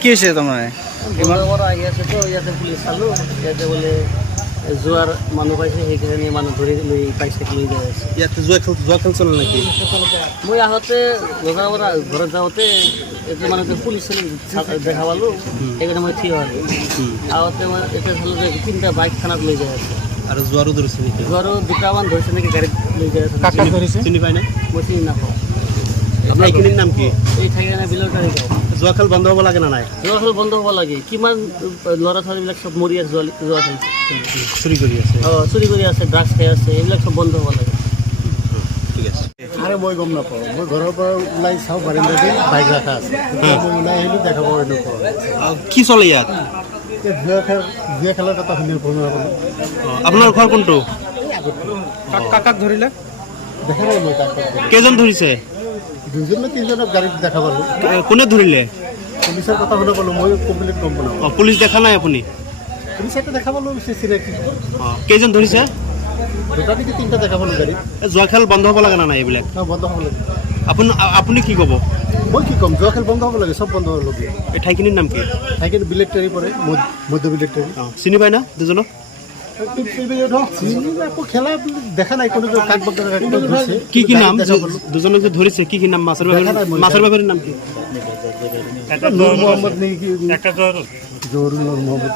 কি হৈছে তোমাৰ? আহি আছে তো ইয়াতে পুলিচ চালোঁ, ইয়াতে বোলে যোৱাৰ মানুহ পাইছে, সেইখিনি মানুহ ধৰি লৈ পাইছে লৈ যাই আছে। ইয়াতে জুৱা খেল চলে নেকি? মই আহোঁতে বজাৰৰ পৰা ঘৰত যাওঁতে এতিয়া মানে পুলিচ দেখা পালোঁ, সেইকাৰণে মই থিয় হ'লোঁ। আহোঁতে মই এতিয়া চালোঁ যে 3টা বাইক থানাত লৈ যাই আছে। আৰু জোৱাৰো ধৰিছে নেকি? যোৱাৰো 2টামান ধৰিছে নেকি, গাড়ীত লৈ যাই আছে। কাক ধৰিছে চিনি পাই না? মই চিনি নাপাওঁ। আপোনাৰ এইখিনিৰ নাম কি? এই ঠাই বিলৰ তাৰিখ জুৱা খেল বন্ধ হ'ব লাগে না নাই? যোৱা খেল বন্ধ হ'ব লাগে। কিমান ল'ৰা ছোৱালীবিলাক চব মৰি আছে যোৱা খেল চুৰি কৰি আছে। চুৰি কৰি আছে, ড্ৰাগছ খাই আছে, এইবিলাক চব বন্ধ হ'ব লাগে। ঠিক আছে। আরে মই গম নাপাওঁ, মই ঘৰৰ পৰা ওলাই চাওঁ বাৰিন্দাতে বাইক ৰাখা আছে। মই ওলাই আহিলোঁ, দেখা পাওঁ এনেকুৱা। কি চলে ইয়াত? জুৱা খেলৰ কথা শুনি শুনা পালোঁ। আপোনাৰ ঘৰ কোনটো? কাক ধৰিলে? দেখা নাই মই তাক। কেইজন ধৰিছে? 2জন নে 3জনক গাড়ীত দেখা পালোঁ। কোনে ধৰিলে? পুলিচৰ কথা শুনা পালোঁ, মই কমপ্লেইন গম পাওঁ। পুলিচ দেখা নাই আপুনি? পুলিচকে দেখা পালোঁ, চিনাকি। কেইজন ধৰিছে? 2টা নেকি 3টা দেখা পালোঁ গাড়ীত। জুৱা খেল বন্ধ হ'ব লাগে না নাই এইবিলাক? বন্ধ হ'ব লাগে। আপুনি কি ক'ব? মই কি ক'ম, জুৱা খেল বন্ধ হ'ব লাগে, চব বন্ধ হ'ব লাগে। এই ঠাইখিনিৰ নাম কি? ঠাইখিনি বিলেক্টাৰী পৰে, মধ্য বিলেক্টাৰী। চিনি পাই না দুজনক? আকৌ খেলা দেখা নাই, কোনো কাক কি কি নাম দুজনক যে ধৰিছে? কি কি নাম? মাছৰ বাবেৰ নাম কি? মোহাম্মদ নেকি, জহুৰুল মোহাম্মদ।